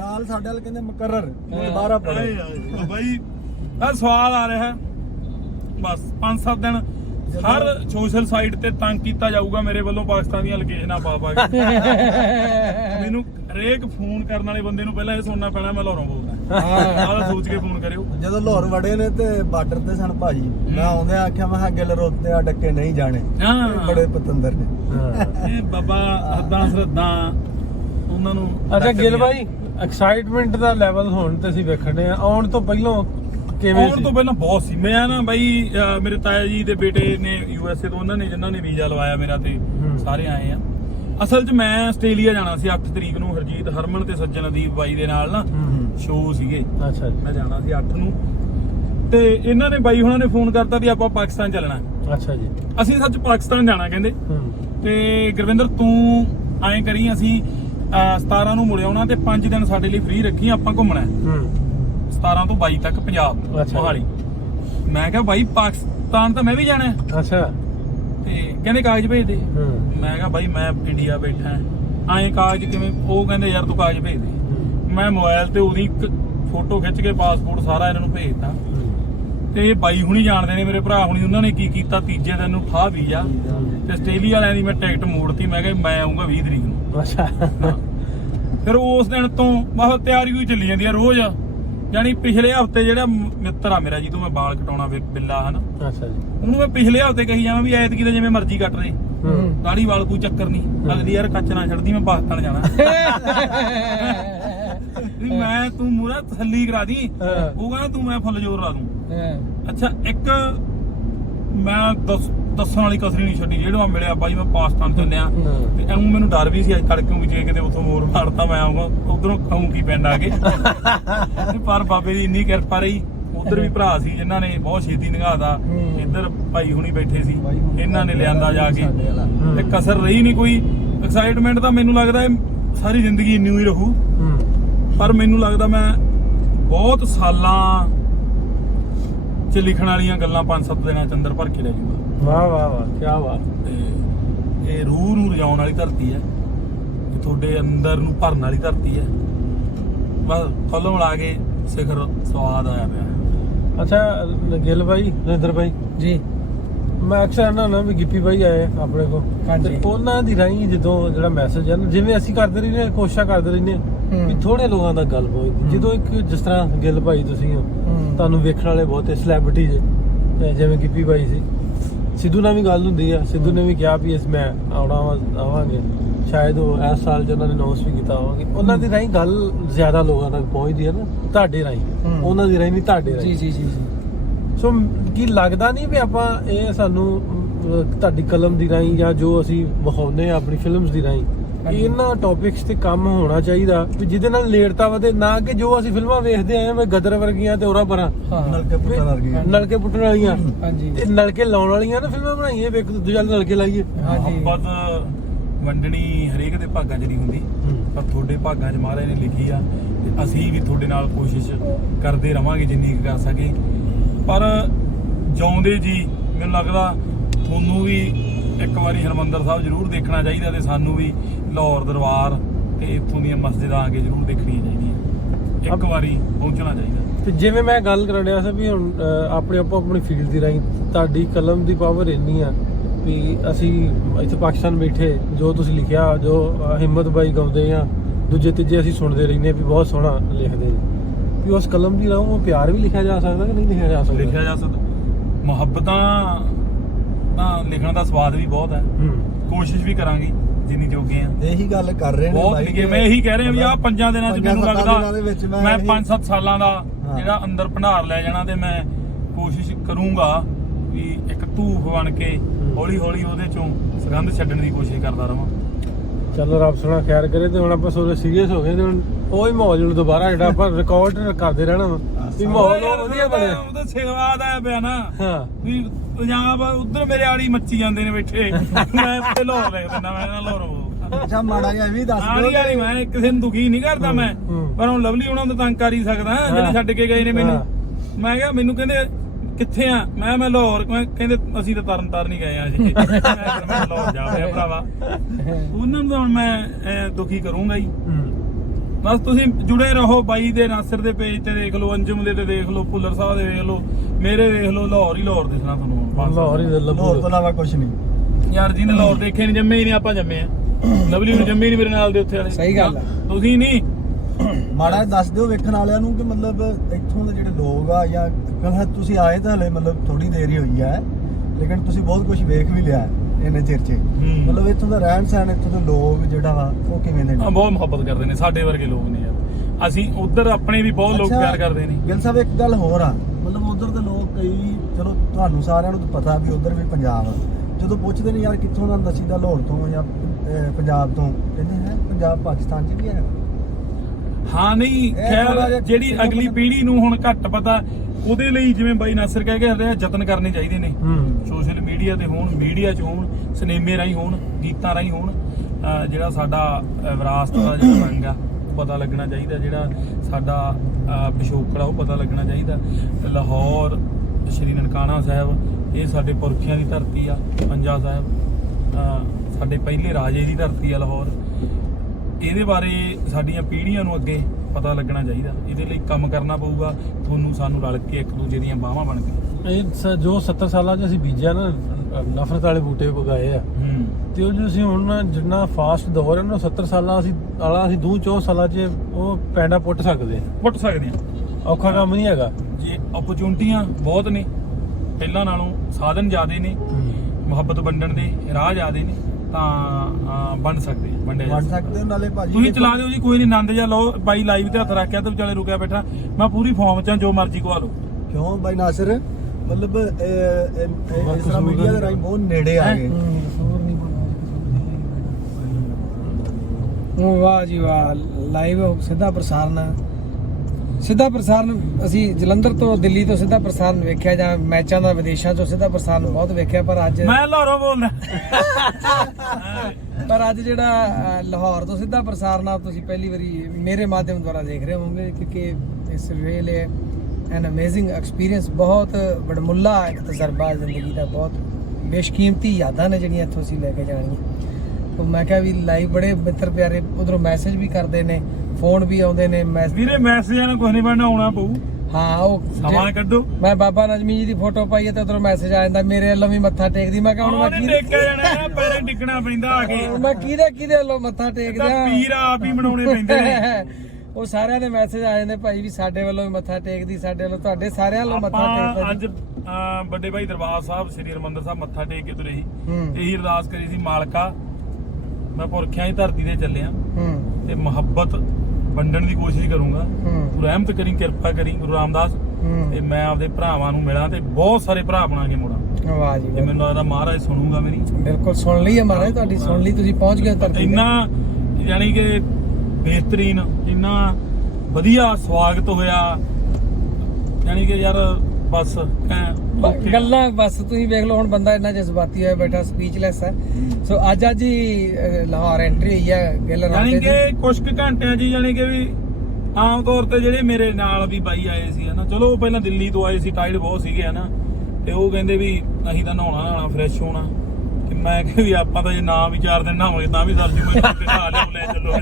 ਨਾਲ ਸਾਡੇ ਵਾਲ ਕਹਿੰਦੇ ਮੁਕਰਰ ਦੁਬਾਰਾ ਪੜੋ ਬਾਈ ਆ ਸਵਾਲ ਆ ਰਿਹਾ ਬਸ 5-7 ਦਿਨ ਹਰ ਸੋਸ਼ਲ ਸਾਈਟ ਤੇ ਤੰਗ ਕੀਤਾ ਜਾਊਗਾ ਮੇਰੇ ਵੱਲੋਂ ਪਾਕਿਸਤਾਨ ਦੀਆਂ ਲੋਕੇਸ਼ਨਾਂ ਪਾ ਕੇ ਮੈਨੂੰ ਹਰੇਕ ਫੋਨ ਕਰਨ ਵਾਲੇ ਬੰਦੇ ਨੂੰ ਪਹਿਲਾਂ ਇਹ ਸੁਣਨਾ ਪੈਣਾ ਮੈਂ ਲਾਹੌਰੋਂ ਬੋਲਦਾ ਆਹ ਸੋਚ ਕੇ ਫੋਨ ਕਰਿਓ ਜਦੋਂ ਲਾਹੌਰ ਵੜੇ ਨੇ ਤੇ ਬਾਰਡਰ ਤੇ ਸਨ ਭਾਜੀ ਮੈਂ ਆਉਂਦੇ ਆਖਿਆ ਮੈਂ ਕਿਹਾ ਗਿੱਲ ਰੋਤੇ ਆ ਡੱਕੇ ਨਹੀਂ ਜਾਣੇ ਹਾਂ ਬੜੇ ਪਤੰਦਰ ਨੇ ਇਹ ਬਾਬਾ ਹੱਦਾਂ ਸਰਦਾਂ ਉਹਨਾਂ ਨੂੰ ਅੱਛਾ ਗਿੱਲ ਭਾਈ ਐਕਸਾਈਟਮੈਂਟ ਦਾ ਲੈਵਲ ਹੁਣ ਤੇ ਅਸੀਂ ਵੇਖਣੇ ਆ ਆਉਣ ਤੋਂ ਪਹਿਲਾਂ ਕਿਵੇਂ ਆਉਣ ਸੀ ਤੋਂ ਪਹਿਲਾਂ ਬਹੁਤ ਸੀ ਮੈਂ ਨਾ ਬਾਈ ਮੇਰੇ ਤਾਇਆ ਜੀ ਦੇ ਬੇਟੇ ਨੇ USA ਤੋਂ ਉਹਨਾਂ ਨੇ ਜਿਨ੍ਹਾਂ ਨੇ ਵੀਜ਼ਾ ਲਵਾਇਆ ਮੇਰਾ ਤੇ ਸਾਰੇ ਆਏ ਆ ਅਸਲ 'ਚ ਮੈਂ ਆਸਟ੍ਰੇਲੀਆ ਜਾਣਾ ਸੀ 8 ਤਰੀਕ ਨੂੰ ਹਰਜੀਤ ਹਰਮਨ ਤੇ ਸੱਜਣ ਅਦੀਪ ਬਾਈ ਦੇ ਨਾਲ ਨਾ ਸ਼ੋਅ ਸੀਗੇ ਅੱਛਾ ਜੀ ਮੈਂ ਜਾਣਾ ਸੀ 8 ਨੂੰ ਤੇ ਇਹਨਾਂ ਨੇ ਬਾਈ ਹੁਣਾਂ ਨੇ ਫੋਨ ਕਰਤਾ ਵੀ ਆਪਾਂ ਪਾਕਿਸਤਾਨ ਚੱਲਣਾ ਅੱਛਾ ਜੀ ਅਸੀਂ ਸੱਚ ਪਾਕਿਸਤਾਨ ਜਾਣਾ ਕਹਿੰਦੇ ਤੇ ਗੁਰਵਿੰਦਰ ਤੂੰ ਐਂ ਕਰੀ ਅਸੀਂ 17 ਨੂੰ ਮੁੜ ਆਉਣਾ ਤੇ 5 ਦਿਨ ਸਾਡੇ ਲਈ ਫ੍ਰੀ ਰੱਖੀ ਆਪਾਂ ਘੁੰਮਣਾ 17 ਤੋਂ 22 ਤੱਕ ਪੰਜਾਬ ਅੱਛਾ। ਮੋਹਾਲੀ ਮੈਂ ਕਿਹਾ ਬਾਈ ਪਾਕਿਸਤਾਨ ਤਾਂ ਮੈਂ ਵੀ ਜਾਣਾ ਅੱਛਾ ਤੇ ਕਹਿੰਦੇ ਕਾਗਜ਼ ਭੇਜ ਦੇ ਮੈਂ ਕਿਹਾ ਬਾਈ ਮੈਂ ਇੰਡੀਆ ਬੈਠਾ ਐਂ ਕਾਗਜ਼ ਕਿਵੇਂ ਉਹ ਕਹਿੰਦੇ ਯਾਰ ਤੂੰ ਕਾਗਜ਼ ਭੇਜ ਦੇ ਮੈਂ ਮੋਬਾਈਲ ਤੇ ਉਹਦੀ ਇੱਕ ਫੋਟੋ ਖਿੱਚ ਕੇ ਪਾਸਪੋਰਟ ਸਾਰਾ ਇਹਨਾਂ ਨੂੰ ਭੇਜਤਾ ਤੇ ਇਹ ਬਾਈ ਹੁਣੀ ਜਾਣਦੇ ਨੇ ਮੇਰੇ ਭਰਾ ਹੁਣੀ ਉਹਨਾਂ ਨੇ ਕੀ ਕੀਤਾ ਤੀਜੇ ਦਿਨ ਨੂੰ ਠਾ ਵੀਜ਼ਾ ਤੇ ਆਸਟ੍ਰੇਲੀਆ ਵਾਲਿਆਂ ਦੀ ਮੈਂ ਟਿਕਟ ਮੋੜਤੀ ਮੈਂ ਕਿਹਾ ਮੈਂ ਆਉਂਗਾ 20 ਤਰੀਕ ਨੂੰ ਅੱਛਾ ਫਿਰ ਉਸ ਦਿਨ ਤੋਂ ਬਸ ਤਿਆਰੀ ਹੋਈ ਚੱਲੀ ਜਾਂਦੀ ਆ ਰੋਜ਼ ਯਾਨੀ ਪਿਛਲੇ ਹਫਤੇ ਜਿਹੜਾ ਮਿੱਤਰ ਆ ਮੇਰਾ ਜੀ ਤੋਂ ਮੈਂ ਵਾਲ ਕਟਾਉਣਾ ਬਿੱਲਾ ਹਨ ਅੱਛਾ ਜੀ ਉਹਨੂੰ ਮੈਂ ਪਿਛਲੇ ਹਫਤੇ ਕਹੀ ਜਾਵਾਂ ਵੀ ਐਤਕੀ ਤਾਂ ਜਿਵੇਂ ਮਰਜ਼ੀ ਕੱਟ ਦੇ ਦਾੜੀ ਵਾਲ ਕੋਈ ਚੱਕਰ ਨਹੀਂ ਲੱਗਦੀ ਯਾਰ ਕੱਚ ਨਾ ਛੱਡਦੀ ਮੈਂ ਪਾਕਿਸਤਾਨ ਜਾਣਾ ਵੀ ਮੈਂ ਤੂੰ ਮੂਰਾ ਤਸੱਲੀ ਕਰਾ ਦੀ ਉਹ ਕਹਿੰਦਾ ਤੂੰ ਮੈਂ ਫੁੱਲ ਜ਼ੋਰ ਲਾ ਦੂੰ ਅੱਛਾ ਇੱਕ ਮੈਂ ਦੱਸਣ ਵਾਲੀ ਕਸਰੀ ਨਹੀਂ ਛੱਡੀ ਜਿਹੜਾ ਮਿਲਿਆ ਬਾਈ ਮੈਂ ਪਾਕਿਸਤਾਨ ਚੱਲਿਆ ਤੇ ਐਂ ਮੈਨੂੰ ਡਰ ਵੀ ਸੀ ਅੱਜ ਤੜਕਿਓਂ ਵੀ ਜੇ ਕਿਤੇ ਉੱਥੋਂ ਮੋਰ ਫੜਤਾ ਮੈਂ ਆਉਂਗਾ ਉਧਰੋਂ ਖਾਉਂ ਕੀ ਪਿੰਡ ਆ ਕੇ ਪਰ ਬਾਬੇ ਦੀ ਇੰਨੀ ਕਿਰਪਾ ਰਹੀ ਉਧਰ ਵੀ ਭਰਾ ਸੀ ਜਿਨ੍ਹਾਂ ਨੇ ਬਹੁਤ ਛੇਤੀ ਨਿਗਾਹਦਾ ਇੱਧਰ ਭਾਈ ਹੁਣੀ ਬੈਠੇ ਸੀ ਇਹਨਾਂ ਨੇ ਲਿਆਂਦਾ ਜਾ ਕੇ ਤੇ ਕਸਰ ਰਹੀ ਨਹੀਂ ਕੋਈ ਐਕਸਾਈਟਮੈਂਟ ਤਾਂ ਮੈਨੂੰ ਲੱਗਦਾ ਇਹ ਸਾਰੀ ਜ਼ਿੰਦਗੀ ਇੰਨੀ ਹੀ ਰਹੂ ਪਰ ਮੈਨੂੰ ਲੱਗਦਾ ਮੈਂ ਬਹੁਤ ਸਾਲਾਂ ਚ ਲਿਖਣ ਵਾਲੀਆਂ ਗੱਲਾਂ 5-7 ਦਿਨਾਂ ਚ ਅੰਦਰ ਭਰ ਕੇ ਲੈ ਜਾਊਗਾ ਵਾਹ ਵਾਹ ਵਾਹ ਕੀ ਬਾਤ ਤੇ ਇਹ ਰੂਹ ਨੂੰ ਰਜਾਉਣ ਵਾਲੀ ਧਰਤੀ ਹੈ ਇਹ ਤੁਹਾਡੇ ਅੰਦਰ ਨੂੰ ਭਰਨ ਵਾਲੀ ਧਰਤੀ ਹੈ ਬਸ ਫੁੱਲ ਮਿਲਾ ਕੇ ਸਿਖਰ ਸਵਾਦ ਆਇਆ ਪਿਆ ਅੱਛਾ ਗਿੱਲ ਭਾਈ ਨਰਿੰਦਰ ਭਾਈ ਜੀ ਮੈਂ ਅਕਸਰ ਨਾ ਵੀ ਗਿੱਪੀ ਭਾਈ ਆਏ ਆਪਣੇ ਕੋਲ ਹਾਂਜੀ। ਤੇ ਉਹਨਾਂ ਦੀ ਰਾਹੀਂ ਜਦੋਂ ਜਿਹੜਾ ਮੈਸੇਜ ਹੈ ਨਾ ਜਿਵੇਂ ਅਸੀਂ ਕਰਦੇ ਰਹਿੰਦੇ ਹਾਂ ਕੋਸ਼ਿਸ਼ਾਂ ਕਰਦੇ ਰਹਿੰਦੇ ਹਾਂ ਵੀ ਥੋੜੇ ਲੋਕਾਂ ਦਾ ਗੱਲ ਪਹੁੰਚੇ ਜਦੋਂ ਇੱਕ ਜਿਸ ਤਰ੍ਹਾਂ ਗਿੱਲ ਭਾਈ ਤੁਸੀਂ ਹੋ ਤੁਹਾਨੂੰ ਵੇਖਣ ਵਾਲੇ ਬਹੁਤੇ ਸੈਲੈਬ੍ਰਿਟੀਜ਼ ਜਿਵੇਂ ਗਿੱਪੀ ਭਾਈ ਸੀ ਸਿੱਧੂ ਨਾਲ ਵੀ ਗੱਲ ਹੁੰਦੀ ਆ ਸਿੱਧੂ ਨੇ ਵੀ ਕਿਹਾ ਵੀ ਇਸ ਮੈਂ ਆਵਾਂਗੇ ਸ਼ਾਇਦ ਉਹ ਇਸ ਸਾਲ ਚ ਉਹਨਾਂ ਨੇ ਅਨਾਉਂਸ ਵੀ ਕੀਤਾ ਆਵਾਂਗੇ ਉਹਨਾਂ ਦੀ ਰਾਹੀਂ ਗੱਲ ਜ਼ਿਆਦਾ ਲੋਕਾਂ ਤੱਕ ਪਹੁੰਚਦੀ ਹੈ ਨਾ ਤੁਹਾਡੇ ਰਾਹੀਂ ਉਹਨਾਂ ਦੀ ਰਾਹੀਂ ਨਹੀਂ ਤੁਹਾਡੇ ਰਾਹੀਂ ਜੀ ਸੋ ਕੀ ਲੱਗਦਾ ਨਹੀਂ ਵੀ ਆਪਾਂ ਇਹ ਸਾਨੂੰ ਤੁਹਾਡੀ ਕਲਮ ਦੀ ਰਾਹੀਂ ਜਾਂ ਜੋ ਅਸੀਂ ਵਿਖਾਉਂਦੇ ਆ ਆਪਣੀ ਫਿਲਮਸ ਦੀ ਰਾਹੀਂ ਇਹਨਾਂ ਟੌਪਿਕਸ ਤੇ ਕੰਮ ਹੋਣਾ ਚਾਹੀਦਾ ਵੀ ਜਿਹਦੇ ਨਾਲ ਲੇਟਤਾ ਵਧੇ ਨਾ ਕਿ ਜੋ ਅਸੀਂ ਫਿਲਮਾਂ ਵੇਖਦੇ ਆਏ ਮੈਂ ਗਦਰ ਵਰਗੀਆਂ ਤੇ ਹੋਰਾਂ ਪਰਾਂ ਨਲਕੇ ਪੁੱਟਣ ਵਰਗੀਆਂ ਨਲਕੇ ਪੁੱਟਣ ਵਾਲੀਆਂ ਹਾਂਜੀ ਤੇ ਨਲਕੇ ਲਾਉਣ ਵਾਲੀਆਂ ਨਾ ਫਿਲਮਾਂ ਬਣਾਈਏ ਵੇਖ ਦੂਜਾ ਨਲਕੇ ਲਾਈਏ ਮੁਹੱਬਤ ਵੰਡਣੀ ਹਰੇਕ ਦੇ ਭਾਗਾਂ 'ਚ ਨਹੀਂ ਹੁੰਦੀ ਪਰ ਤੁਹਾਡੇ ਭਾਗਾਂ 'ਚ ਮਹਾਰਾਜ ਨੇ ਲਿਖੀ ਆ ਤੇ ਅਸੀਂ ਵੀ ਤੁਹਾਡੇ ਨਾਲ ਕੋਸ਼ਿਸ਼ ਕਰਦੇ ਰਵਾਂਗੇ ਜਿੰਨੀ ਕੁ ਕਰ ਸਕੇ ਪਰ ਜਿਉਂਦੇ ਜੀ ਮੈਨੂੰ ਲੱਗਦਾ ਤੁਹਾਨੂੰ ਵੀ ਇੱਕ ਵਾਰੀ ਹਰਮੰਦਰ ਸਾਹਿਬ ਜ਼ਰੂਰ ਦੇਖਣਾ ਚਾਹੀਦਾ ਤੇ ਸਾਨੂੰ ਵੀ ਲਾਹੌਰ ਦਰਬਾਰ ਤੇ ਮਸਜਿਦ ਆ ਕੇ ਜ਼ਰੂਰ ਦੇਖਣੀਆਂ ਚਾਹੀਦੀਆਂ, ਇੱਕ ਵਾਰੀ ਪਹੁੰਚਣਾ ਚਾਹੀਦਾ। ਤੇ ਜਿਵੇਂ ਮੈਂ ਗੱਲ ਕਰਨ ਡਿਆ ਸੀ ਵੀ ਹੁਣ ਆਪਣੇ ਆਪਣੀ ਫੀਲਡ ਦੀ ਰਾਹੀਂ ਤੁਹਾਡੀ ਕਲਮ ਦੀ ਪਾਵਰ ਇੰਨੀ ਆ ਵੀ ਅਸੀਂ ਇੱਥੇ ਪਾਕਿਸਤਾਨ ਬੈਠੇ ਜੋ ਤੁਸੀਂ ਲਿਖਿਆ, ਜੋ ਹਿੰਮਤ ਬਾਈ ਗਾਉਂਦੇ ਆ, ਦੂਜੇ ਤੀਜੇ ਅਸੀਂ ਸੁਣਦੇ ਰਹਿੰਦੇ ਵੀ ਬਹੁਤ ਸੋਹਣਾ ਲਿਖਦੇ ਨੇ, ਵੀ ਉਸ ਕਲਮ ਦੀ ਰਾਹੀਂ ਉਹ ਪਿਆਰ ਵੀ ਲਿਖਿਆ ਜਾ ਸਕਦਾ ਕਿ ਨਹੀਂ ਲਿਖਿਆ ਜਾ ਸਕਦਾ? ਲਿਖਿਆ ਜਾ ਸਕਦਾ। ਮੁਹੱਬਤਾਂ ਤਾਂ ਲਿਖਣ ਦਾ ਸਵਾਦ ਵੀ ਬਹੁਤ ਹੈ, ਕੋਸ਼ਿਸ਼ ਵੀ ਕਰਾਂਗੇ ਜਿੰਨੀ ਜੋਗੇ ਆ। ਇਹੀ ਗੱਲ ਕਰ ਰਹੇ ਨੇ ਬਹੁਤ ਬਾਈ ਲਿਖੇ, ਮੈਂ ਇਹੀ ਕਹਿ ਰਿਹਾ ਵੀ ਆਹ 5 ਦਿਨਾਂ 'ਚ ਮੈਨੂੰ ਲੱਗਦਾ ਮੈਂ 5-7 ਸਾਲਾਂ ਦਾ ਹਾਂ। ਜਿਹੜਾ ਅੰਦਰ ਭੰਡਾਰ ਲੈ ਜਾਣਾ, ਤੇ ਮੈਂ ਕੋਸ਼ਿਸ਼ ਕਰੂੰਗਾ ਵੀ ਇੱਕ ਧੂਫ ਬਣ ਕੇ ਹੌਲੀ ਹੌਲੀ ਉਹਦੇ ਚੋਂ ਸੁਗੰਧ ਛੱਡਣ ਦੀ ਕੋਸ਼ਿਸ਼ ਕਰਦਾ ਰਵਾਂ। ਚੱਲ ਰੱਬ ਸੁਣਾ ਖੈਰ ਕਰੇ। ਤੇ ਹੁਣ ਆਪਾਂ ਸੋਚੇ ਸੀਰੀਅਸ ਹੋ ਗਏ ਤੇ ਹੁਣ ਉਹੀ ਮਾਹੌਲ ਨੂੰ ਦੁਬਾਰਾ ਜਿਹੜਾ ਆਪਾਂ ਰਿਕਾਰਡ ਕਰਦੇ ਰਹਿਣਾ ਵਾ ਵੀ ਮਾਹੌਲ ਉਹ ਵਧੀਆ ਬਣਿਆ। ਉਹਦਾ ਸੇਵਾਦ ਆਇਆ ਪਿਆ ਨਾ ਹਾਂ ਵੀ ਪੰਜਾਬ ਉਧਰ ਮੇਰੇ ਆੜੀ ਮੱਚੀ ਜਾਂਦੇ ਨੇ ਬੈਠੇ, ਮੈਂ ਇੱਥੇ ਲਾਹੌਰ ਲਿਖ ਦਿੰਦਾ, ਮੈਂ ਨਾ ਲਾਹੌਰ ਅੱਛਾ ਮਾੜਾ ਜਿਹਾ ਇਹ ਵੀ ਦੱਸ ਆੜੀ ਵਾਲੀ ਮੈਂ ਕਿਸੇ ਨੂੰ ਦੁਖੀ ਨਹੀਂ ਕਰਦਾ ਮੈਂ, ਪਰ ਹੁਣ ਲਵਲੀ ਉਹਨਾਂ ਨੂੰ ਤੰਗ ਕਰ ਹੀ ਸਕਦਾ ਜਿਹੜੇ ਛੱਡ ਕੇ ਗਏ ਨੇ ਮੈਨੂੰ। ਮੈਂ ਕਿਹਾ ਮੈਨੂੰ ਕਹਿੰਦੇ ਕਿੱਥੇ ਆ, ਮੈਂ ਲਾਹੌਰ, ਕਹਿੰਦੇ ਅਸੀਂ ਤਾਂ ਤਰਨ ਹੀ ਗਏ ਆ ਜੀ। ਮੈਂ ਲਾਹੌਰ ਜਾ ਰਿਹਾ ਭਰਾਵਾ, ਉਹਨਾਂ ਨੂੰ ਹੁਣ ਮੈਂ ਦੁਖੀ ਕਰੂੰਗਾ ਹੀ। ਬਸ ਤੁਸੀਂ ਜੁੜੇ ਰਹੋ ਬਾਈ ਦੇ, ਨਾਸਿਰ ਦੇ ਪੇਜ ਤੇ ਦੇਖ ਲਓ, ਅੰਜਮ ਦੇ ਤੇ ਦੇਖ ਲਓ, ਭੁੱਲਰ ਸਾਹਿਬ ਦੇ ਦੇਖ ਲਓ, ਮੇਰੇ ਦੇਖ ਲਓ, ਲਾਹੌਰ ਹੀ ਲਾਹੌਰ ਦਿਸਣਾ ਤੁਹਾਨੂੰ। ਲਾਹੌਰ ਹੀ ਲਾਹੌਰ ਤੋਂ ਇਲਾਵਾ ਕੁਝ ਨਹੀਂ ਯਾਰ ਜਿਹਨੇ ਲਾਹੌਰ ਦੇਖੇ ਨਹੀਂ, ਜੰਮੇ ਹੀ ਨਹੀਂ, ਆਪਾਂ ਜੰਮੇ ਆ। ਲਵਲੀ ਨੂੰ ਜੰਮੇ ਨਹੀਂ ਮੇਰੇ ਨਾਲ ਦੇ ਉੱਥੇ ਵਾਲੇ। ਸਹੀ ਗੱਲ ਆ। ਤੁਸੀਂ ਨਹੀਂ ਮਾੜਾ ਜਿਹਾ ਦੱਸ ਦਿਓ ਵੇਖਣ ਵਾਲਿਆਂ ਨੂੰ ਕਿ ਮਤਲਬ ਇੱਥੋਂ ਦੇ ਜਿਹੜੇ ਲੋਕ ਆ, ਜਾਂ ਕਹਿੰਦਾ ਤੁਸੀਂ ਆਏ ਤਾਂ ਹਲੇ ਮਤਲਬ ਥੋੜੀ ਦੇਰ ਹੀ ਹੋਈ ਹੈ, ਲੇਕਿਨ ਤੁਸੀਂ ਬਹੁਤ ਕੁਝ ਵੇਖ ਵੀ ਲਿਆ ਇੰਨੇ ਚਿਰ 'ਚ। ਮਤਲਬ ਇੱਥੋਂ ਦਾ ਰਹਿਣ ਸਹਿਣ, ਇੱਥੋਂ ਦੇ ਲੋਕ ਜਿਹੜਾ ਵਾ ਉਹ ਕਿਵੇਂ ਦੇ ਨੇ? ਬਹੁਤ ਮੁਹੱਬਤ ਕਰਦੇ ਨੇ, ਸਾਡੇ ਵਰਗੇ ਲੋਕ ਨੇ ਯਾਰ। ਅਸੀਂ ਉਧਰ ਆਪਣੇ ਵੀ ਬਹੁਤ ਲੋਕ ਪਿਆਰ ਕਰਦੇ ਨੇ। ਗਿੱਲ ਸਾਹਿਬ ਇੱਕ ਗੱਲ ਹੋਰ ਆ, ਮਤਲਬ ਉਧਰ ਦੇ ਲੋਕ ਕਈ, ਚਲੋ ਤੁਹਾਨੂੰ ਸਾਰਿਆਂ ਨੂੰ ਤਾਂ ਪਤਾ ਵੀ ਉਧਰ ਵੀ ਪੰਜਾਬ ਆ, ਜਦੋਂ ਪੁੱਛਦੇ ਨੇ ਯਾਰ ਕਿੱਥੋਂ ਦਾ, ਦਸੀ ਦਾ ਲਾਹੌਰ ਤੋਂ ਜਾਂ ਪੰਜਾਬ ਤੋਂ, ਕਹਿੰਦੇ ਹੈ ਪੰਜਾਬ ਪਾਕਿਸਤਾਨ 'ਚ ਵੀ ਹੈ। ਹਾਂ ਨਹੀਂ ਖੈਰ, ਜਿਹੜੀ ਅਗਲੀ ਪੀੜ੍ਹੀ ਨੂੰ ਹੁਣ ਘੱਟ ਪਤਾ, ਉਹਦੇ ਲਈ ਜਿਵੇਂ ਬਾਈ ਨਾਸਿਰ ਕਹਿ ਕੇ ਰਿਹਾ, ਯਤਨ ਕਰਨੇ ਚਾਹੀਦੇ ਨੇ। ਸੋਸ਼ਲ ਮੀਡੀਆ ਤੇ ਹੋਣ, ਮੀਡੀਆ 'ਚ ਹੋਣ, ਸਿਨੇਮੇ ਰਾਹੀਂ ਹੋਣ, ਗੀਤਾਂ ਰਾਹੀਂ ਹੋਣ, ਜਿਹੜਾ ਸਾਡਾ ਵਿਰਾਸਤ ਦਾ ਜਿਹੜਾ ਰੰਗ ਆ ਉਹ ਪਤਾ ਲੱਗਣਾ ਚਾਹੀਦਾ, ਜਿਹੜਾ ਸਾਡਾ ਪਿਛੋਕੜ ਆ ਉਹ ਪਤਾ ਲੱਗਣਾ ਚਾਹੀਦਾ। ਲਾਹੌਰ, ਸ਼੍ਰੀ ਨਨਕਾਣਾ ਸਾਹਿਬ, ਇਹ ਸਾਡੇ ਪੁਰਖਿਆਂ ਦੀ ਧਰਤੀ ਆ। ਪੰਜਾ ਸਾਹਿਬ ਸਾਡੇ ਪਹਿਲੇ ਰਾਜੇ ਦੀ ਧਰਤੀ ਆ ਲਾਹੌਰ। ਇਹਦੇ ਬਾਰੇ ਸਾਡੀਆਂ ਪੀੜ੍ਹੀਆਂ ਨੂੰ ਅੱਗੇ ਪਤਾ ਲੱਗਣਾ ਚਾਹੀਦਾ। ਇਹਦੇ ਲਈ ਕੰਮ ਕਰਨਾ ਪਊਗਾ ਤੁਹਾਨੂੰ, ਸਾਨੂੰ ਰਲ ਕੇ ਇੱਕ ਦੂਜੇ ਦੀਆਂ ਬਾਹਾਂ ਬਣ ਕੇ। ਇਹ ਜੋ 70 ਸਾਲਾਂ 'ਚ ਅਸੀਂ ਬੀਜਿਆ ਨਾ, ਨਫ਼ਰਤ ਵਾਲੇ ਬੂਟੇ ਉਗਾਏ ਆ, ਤੇ ਉਹ ਜੋ ਅਸੀਂ ਹੁਣ ਜਿੰਨਾ ਫਾਸਟ ਦੌਰ ਹੈ ਨਾ, 70 ਸਾਲਾਂ ਅਸੀਂ 2-4 ਸਾਲਾਂ 'ਚ ਉਹ ਪੈਂਡਾ ਪੁੱਟ ਸਕਦੇ ਆ। ਔਖਾ ਕੰਮ ਨਹੀਂ ਹੈਗਾ ਜੇ ਓਪਰਚੁਨਿਟੀਆਂ ਬਹੁਤ ਨੇ, ਪਹਿਲਾਂ ਨਾਲੋਂ ਸਾਧਨ ਜ਼ਿਆਦੇ ਨੇ, ਮੁਹੱਬਤ ਵੰਡਣ ਦੇ ਰਾਹ ਜ਼ਿਆਦੇ ਨੇ, ਤਾਂ ਬਣ ਸਕਦੇ ਹੋ। ਨਾਲੇ ਭਾਜੀ ਤੁਸੀਂ ਚਲਾ ਦਿਓ ਜੀ, ਕੋਈ ਨਹੀਂ, ਆਨੰਦ ਜਾਂ ਲਓ। ਬਾਈ ਲਾਈਵ ਤੇ ਹੱਥ ਰੱਖਿਆ ਤੇ ਵਿਚਾਲੇ ਰੁਕਿਆ ਬੈਠਾ, ਮੈਂ ਪੂਰੀ ਫਾਰਮ 'ਚ ਜੋ ਮਰਜ਼ੀ ਕਵਾ ਲਓ। ਕਿਉਂ ਬਾਈ ਨਾਸਿਰ, ਮਤਲਬ ਇਸ ਤਰ੍ਹਾਂ ਮੀਡੀਆ ਦੇ ਰਾਹੀਂ ਬਹੁਤ ਨੇੜੇ ਆ ਗਏ। ਵਾਹ ਜੀ ਵਾਹ, ਲਾਈਵ ਸਿੱਧਾ ਪ੍ਰਸਾਰਣ ਅਸੀਂ ਜਲੰਧਰ ਤੋਂ, ਦਿੱਲੀ ਤੋਂ ਸਿੱਧਾ ਪ੍ਰਸਾਰਣ ਵੇਖਿਆ, ਜਾਂ ਮੈਚਾਂ ਦਾ ਵਿਦੇਸ਼ਾਂ ਤੋਂ ਸਿੱਧਾ ਪ੍ਰਸਾਰਣ ਬਹੁਤ ਵੇਖਿਆ, ਪਰ ਅੱਜ ਮੈਂ ਲਾਹੌਰੋਂ ਬੋਲਦਾ। ਪਰ ਅੱਜ ਜਿਹੜਾ ਲਾਹੌਰ ਤੋਂ ਸਿੱਧਾ ਪ੍ਰਸਾਰਣ ਆ, ਤੁਸੀਂ ਪਹਿਲੀ ਵਾਰੀ ਮੇਰੇ ਮਾਧਿਅਮ ਦੁਆਰਾ ਦੇਖ ਰਹੇ ਹੋਵੋਗੇ, ਕਿਉਂਕਿ ਇਸ ਵੇਲੇ ਐਨ ਅਮੇਜ਼ਿੰਗ ਐਕਸਪੀਰੀਅੰਸ, ਬਹੁਤ ਵਡਮੁੱਲਾ ਇੱਕ ਤਜਰਬਾ ਜ਼ਿੰਦਗੀ ਦਾ, ਬਹੁਤ ਬੇਸ਼ਕੀਮਤੀ ਯਾਦਾਂ ਨੇ ਜਿਹੜੀਆਂ ਇੱਥੋਂ ਅਸੀਂ ਲੈ ਕੇ ਜਾਣੀਆਂ। ਤਾਂ ਮੈਂ ਕਿਹਾ ਵੀ ਲਾਈਵ ਬੜੇ ਮਿੱਤਰ ਪਿਆਰੇ ਉਧਰੋਂ ਮੈਸੇਜ ਵੀ ਕਰਦੇ ਨੇ, ਫੋਨ ਵੀ ਆਉਂਦੇ ਨੇ। ਵੀਰੇ ਮੈਸੇਜਾਂ ਨੂੰ ਕੁਝ ਨਹੀਂ ਬਣਨਾ, ਆਉਣਾ ਪਊ। ਹਾਂ, ਉਹ ਸਮਾਂ ਕੱਢੋ। ਮੈਂ ਬਾਬਾ ਨਜ਼ਮੀ ਜੀ ਦੀ ਫੋਟੋ ਪਾਈ ਹੈ ਤੇ ਉਧਰੋਂ ਮੈਸੇਜ ਆ ਜਾਂਦਾ, ਮੇਰੇ ਵੱਲੋਂ ਵੀ ਮੱਥਾ ਟੇਕਦੀ। ਮੈਂ ਕਹਾਂ ਹੁਣ ਮੈਂ ਟੇਕਿਆ ਜਾਣਾ, ਪੈਰੇ ਟਿਕਣਾ ਪੈਂਦਾ ਆ ਕੇ। ਮੈਂ ਕਿਹਦੇ ਵੱਲੋਂ ਮੱਥਾ ਟੇਕਦਾ? ਪੀਰ ਆਪ ਹੀ ਬਣਾਉਣੇ ਪੈਂਦੇ ਨੇ। ਉਹ ਸਾਰਿਆਂ ਦੇ ਮੈਸੇਜ ਆ ਜਾਂਦੇ, ਭਾਈ ਵੀ ਸਾਡੇ ਵੱਲੋਂ ਵੀ ਮੱਥਾ ਟੇਕਦੀ, ਸਾਡੇ ਵੱਲੋਂ, ਤੁਹਾਡੇ ਸਾਰਿਆਂ ਵੱਲੋਂ ਮੱਥਾ ਟੇਕਦਾ। ਅੱਜ ਵੱਡੇ ਭਾਈ ਦਰਬਾਰ ਸਾਹਿਬ, ਸ੍ਰੀ ਹਰਿਮੰਦਰ ਸਾਹਿਬ ਮੱਥਾ ਟੇਕ ਕੇ ਤੁਰੇ ਸੀ। ਇਹੀ ਅਰਦਾਸ ਕਰੀ ਸੀ, ਮਾਲਕਾ ਮੈਂ ਪੁਰਖਿਆਂ ਦੀ ਧਰਤੀ ਤੇ ਚੱਲਿਆ ਤੇ ਮੁਹੱਬਤ ਵੰਡਣ ਦੀ ਕੋਸ਼ਿਸ਼ ਕਰੂੰਗਾ, ਤੂੰ ਰਹਿਮਤ ਕਰੀ, ਕਿਰਪਾ ਕਰੀ ਗੁਰੂ ਰਾਮਦਾਸ, ਤੇ ਮੈਂ ਆਪਦੇ ਭਰਾਵਾਂ ਨੂੰ ਮਿਲਾਂ ਤੇ ਬਹੁਤ ਸਾਰੇ ਭਰਾ ਬਣਾ ਕੇ ਮੁੜਾਂ। ਵਾਹ ਜੀ, ਤੇ ਮੈਨੂੰ ਲੱਗਦਾ ਮਹਾਰਾਜ ਸੁਣੂਗਾ ਮੇਰੀ। ਬਿਲਕੁਲ ਸੁਣ ਲਈ ਹੈ ਮਹਾਰਾਜ, ਤੁਹਾਡੀ ਸੁਣ ਲਈ, ਤੁਸੀਂ ਪਹੁੰਚ ਗਏ ਧਰਤੀ ਤੇ। ਇੰਨਾ ਯਾਨੀ ਕਿ ਬਿਹਤਰੀਨ, ਇੰਨਾ ਵਧੀਆ ਸਵਾਗਤ ਹੋਇਆ, ਯਾਨੀ ਕਿ ਯਾਰ ਬਸ ਗੱਲਾਂ, ਬਸ ਤੁਸੀਂ ਵੇਖ ਲਓ ਹੁਣ ਬੰਦਾ ਇੰਨਾ ਜਜ਼ਬਾਤੀ ਹੋਇਆ ਬੈਠਾ, ਸਪੀਚਲੈਸ ਹੈ। ਸੋ ਅੱਜ ਹੀ ਲਾਹੌਰ ਐਂਟਰੀ ਹੋਈ ਹੈ ਗਿੱਲ ਰਾਮ ਯਾਨੀ ਦੀ। ਕਿ ਕੁਝ ਕੁ ਘੰਟਿਆਂ 'ਚ, ਯਾਨੀ ਕਿ ਵੀ ਆਮ ਤੌਰ ਤੇ ਜਿਹੜੇ ਮੇਰੇ ਨਾਲ ਵੀ ਬਾਈ ਆਏ ਸੀ ਹਨਾ, ਚਲੋ ਉਹ ਪਹਿਲਾਂ ਦਿੱਲੀ ਤੋਂ ਆਏ ਸੀ, ਟਾਈਡ ਬਹੁਤ ਸੀਗੇ ਹਨਾ, ਤੇ ਉਹ ਕਹਿੰਦੇ ਵੀ ਅਸੀਂ ਤਾਂ ਨਹਾਉਣਾ ਫਰੈਸ਼ ਹੋਣਾ, ਤੇ ਮੈਂ ਕਿਹਾ ਵੀ ਆਪਾਂ ਤਾਂ ਜੇ ਨਾ ਵੀ 4 ਦਿਨ ਨਹਾਵਾਂਗੇ ਤਾਂ ਵੀ ਸਰਜੂ ਮੈਨੂੰ ਉੱਤੇ ਨਹਾ ਲਿਓ ਲੈ ਚੱਲੋ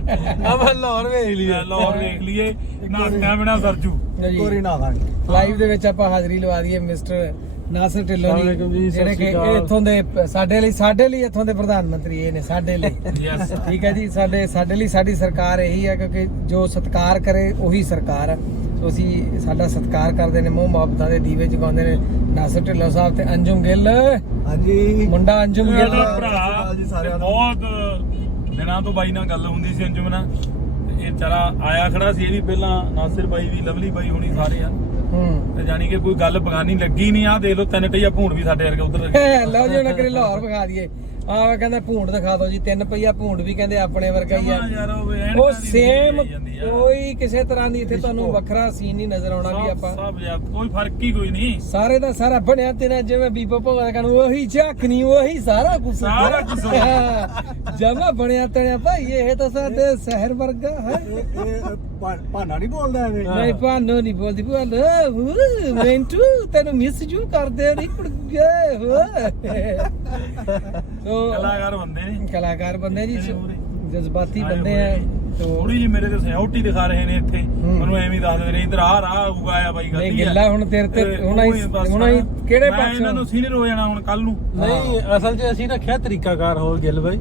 ਆਪਾਂ ਲਾਹੌਰ ਵੇਖ ਲਈਏ ਲਾਹੌਰ ਵੇਖ ਲਈਏ ਨਹਾਤਿਆਂ ਬਿਨਾ ਸਰਜੂ ਕੋਰੀ ਨਾ ਦਾਂਗੇ ਲਾਈਵ ਦੇ ਵਿੱਚ ਆਪਾਂ ਹਾਜ਼ਰੀ ਲਵਾ ਦਈਏ ਮਿਸਟਰ ਨਾਸਰ ਢਿੱਲੋਂ ਅਸਲਾਮ ਵਾਲੇਕੁਮ ਜੀ, ਜੀ ਸਤਿ ਜਿਹੜੇ ਸ਼੍ਰੀ ਕਿ ਅਕਾਲ। ਇੱਥੋਂ ਦੇ ਸਾਡੇ ਲਈ ਇੱਥੋਂ ਦੇ ਪ੍ਰਧਾਨ ਮੰਤਰੀ ਇਹ ਨੇ ਸਾਡੇ ਲਈ ਯੈਸ ਠੀਕ ਹੈ ਜੀ ਸਾਡੇ ਲਈ ਸਾਡੀ ਸਰਕਾਰ ਇਹੀ ਹੈ ਕਿਉਂਕਿ ਜੋ ਸਤਿਕਾਰ ਕਰੇ ਉਹੀ ਸਰਕਾਰ ਹੈ ਸੋ ਅਸੀਂ ਸਾਡਾ ਸਤਿਕਾਰ ਕਰਦੇ ਨੇ ਮੋਹ ਮੁਹੱਬਤਾਂ ਦੇ ਦੀਵੇ ਜਗਾਉਂਦੇ ਨੇ ਨਾਸਰ ਢਿੱਲੋਂ ਸਾਹਿਬ ਤੇ ਅੰਜੁਮ ਗਿੱਲ ਹਾਂਜੀ ਮੁੰਡਾ ਅੰਜੁਮ ਗਿੱਲ ਮੇਰਾ ਭਰਾ ਤੇ ਬਹੁਤ ਦਿਨਾਂ ਤੋਂ ਬਾਈ ਨਾਲ ਗੱਲ ਹੁੰਦੀ ਸੀ ਅੰਜੁਮ ਨਾਲ ਤੇ ਇਹ ਵਿਚਾਰਾ ਆਇਆ ਖੜਾ ਸੀ ਇਹ ਵੀ ਪਹਿਲਾਂ ਨਾਸਿਰ ਬਾਈ ਵੀ ਲਵਲੀ ਬਾਈ ਹੋਣੀ ਸਾਰੇ ਆ ਹੂੰ ਤੇ ਜਾਨੀ ਕਿ ਕੋਈ ਗੱਲ ਬਗਾਨੀ ਲੱਗੀ ਨਹੀਂ ਆ ਦੇਖ ਲਓ 3 ਟਈਆ ਭੂਣ ਵੀ ਸਾਡੇ ਵਰਗੇ ਉਧਰ ਲਓ ਜੀ ਉਹਨਾਂ ਕਰੀ ਲਾਹੌਰ ਵਿਖਾ ਦਈਏ ਆਹ ਕਹਿੰਦਾ ਭੂੰਡ ਦਿਖਾ ਦਿਓ ਜੀ 3 ਪਈਆ ਭੂੰਡ ਵੀ ਕਹਿੰਦੇ ਆਪਣੇ ਵਰਗਾ ਹੀ ਆ ਯਾਰ ਉਹ ਸੇਮ ਕੋਈ ਕਿਸੇ ਤਰ੍ਹਾਂ ਦੀ ਇੱਥੇ ਤੁਹਾਨੂੰ ਵੱਖਰਾ ਸੀਨ ਨਹੀਂ ਨਜ਼ਰ ਆਉਣਾ ਵੀ ਆਪਾਂ ਸਭ ਯਾਰ ਕੋਈ ਫਰਕ ਹੀ ਕੋਈ ਨਹੀਂ ਸਾਰੇ ਦਾ ਸਾਰਾ ਬਣਿਆ ਤੇਰਾ ਜਿਵੇਂ ਬੀਬੋ ਭਗਤ ਕਹਣ ਉਹੀ ਝਾਕਣੀ ਉਹੀ ਸਾਰਾ ਕੁਝ ਸਾਰਾ ਕੁਛ। ਜਮਾ ਬਣਿਆ ਤਣਿਆ ਭਾਈ ਇਹ ਤਾਂ ਸਾਡੇ ਸ਼ਹਿਰ ਵਰਗਾ ਹੈ ਇਹ ਭਾਨਾ ਨਹੀਂ ਬੋਲਦਾ ਐਵੇਂ ਨਹੀਂ ਭਾਨੋ ਨਹੀਂ ਬੋਲਦੀ ਬੋਲ ਮੈਂਟੂ ਤੈਨੂੰ ਮਿਸ ਜੂ ਕਰਦੇ ਨਹੀਂ ਕੁੜ ਗਏ ਹੋ ਤੋ ਕਲਾਕਾਰ ਬੰਦੇ ਨੇ ਕਲਾਕਾਰ ਬੰਦੇ ਜੀ ਜਜ਼ਬਾਤੀ ਬੰਦੇ ਆ ਤੋ ਥੋੜੀ ਜਿਹੀ ਮੇਰੇ ਤੇ ਸਿਆਉਟੀ ਦਿਖਾ ਰਹੇ ਨੇ ਇੱਥੇ ਮੈਨੂੰ ਐਵੇਂ ਹੀ ਦੱਸ ਦੇ ਰਹੇ ਇਧਰ ਆਹ ਰਾਹ ਉਗਾਇਆ ਬਾਈ ਨਹੀਂ ਗਲਤੀ ਗਿੱਲਾ ਹੁਣ ਤੇਰੇ ਤੇ ਹੁਣ ਅਸੀਂ ਕਿਹੜੇ ਮੈਂ ਇਹਨਾਂ ਨੂੰ ਪਾਸੇ ਸੀਨੀਅਰ ਹੋ ਜਾਣਾ ਹੁਣ ਕੱਲ ਨੂੰ ਨਹੀਂ ਅਸਲ 'ਚ ਅਸੀਂ ਰੱਖਿਆ ਤਰੀਕਾਕਾਰ ਹੋਰ ਗਿੱਲ ਬਾਈ